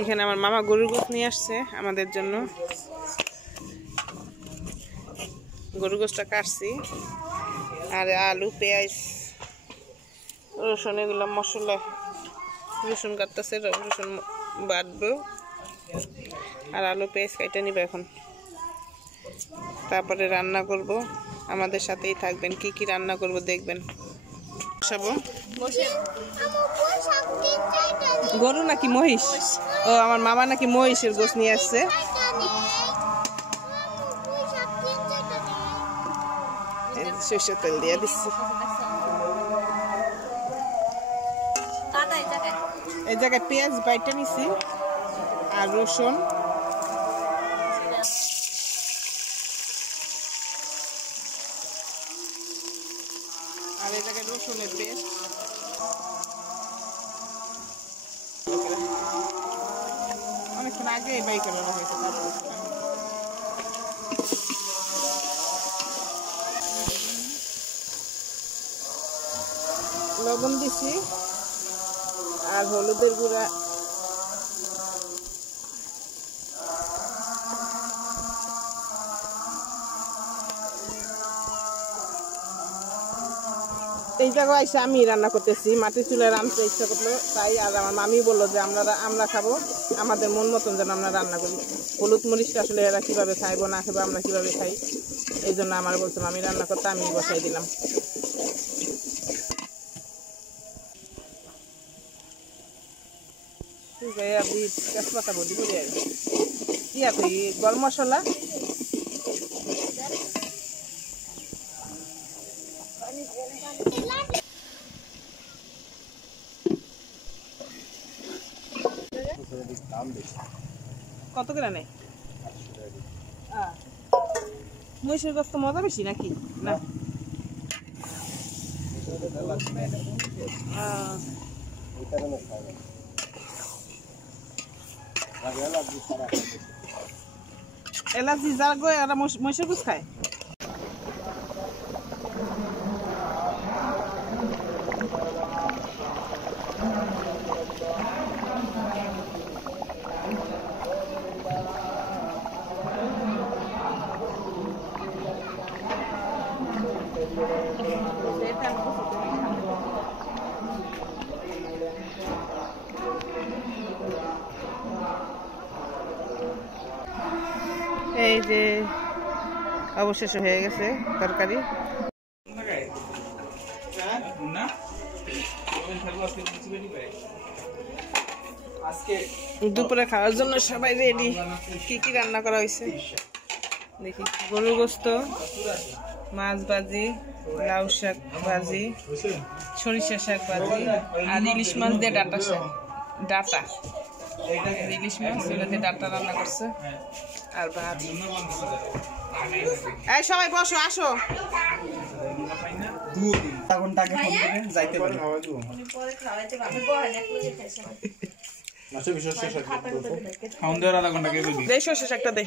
এখানে আমার মামা গরুর গোশত নিয়ে আসছে আমাদের জন্য। গরুর গোশতটা কাটছি, আর আলু, পেঁয়াজ, রসুন, এগুলো মশলা। রসুন কাটতেছে, রসুন বাটবো, আর আলু পেঁয়াজ কেটে নিব এখন। তারপরে রান্না করব। আমাদের সাথেই থাকবেন, কি কি রান্না করব দেখবেন। গরু নাকি মহিষ? ও, আমার মামা নাকি মহিষের গোশত নিয়ে আসছে। সরষের তেল দিয়ে দিচ্ছি। এই জায়গায় পেঁয়াজ বাইটা নিছি আর রসুন, আর এই জায়গায় রসুনের পেস্ট। অনেকক্ষণ আগে বাই করে হয়েছে। লবণ দিছি আর হলুদের গুঁড়া। এই জায়গায় এসে আমি রান্না করতেছি, মাটির চুলায় রান্নাতে ইচ্ছা করলো তাই। আর আমার মামি বললো যে আমরা খাবো, আমাদের মন মতন যেন আমরা রান্না করি। হলুদ মরিচটা আসলে এরা কীভাবে খাইবো না খাবো, আমরা কীভাবে খাই, এই জন্য আমার বলছিলাম আমি রান্না করতে, আমি বসাই দিলাম। তেজপাতা বলি করে ইয়া তুই গরম মশলা, কত করে নেই? মহিষের গোশত তো মজা বেশি নাকি? না, এলাচি যারা গো এরা মহিষের গোশত খায়। এই যে অবশেষে হয়ে গেছে তরকারি। দুপুরে খাওয়ার জন্য সবাই রেডি। কি কি রান্না করা হয়েছে দেখি। গরুর গোশত, মাছ ভাজি, লাউ শাক ভাজি, সরিষা শাক ভাজি, আর ইলিশ মাছ দিয়ে ডাটা শাক, ডাটা ইলিশ মাছ দিয়ে ডাটা রান্না করছে, আর ভাত। এই সবাই বসো, আসো। সরষে শাকটা দে।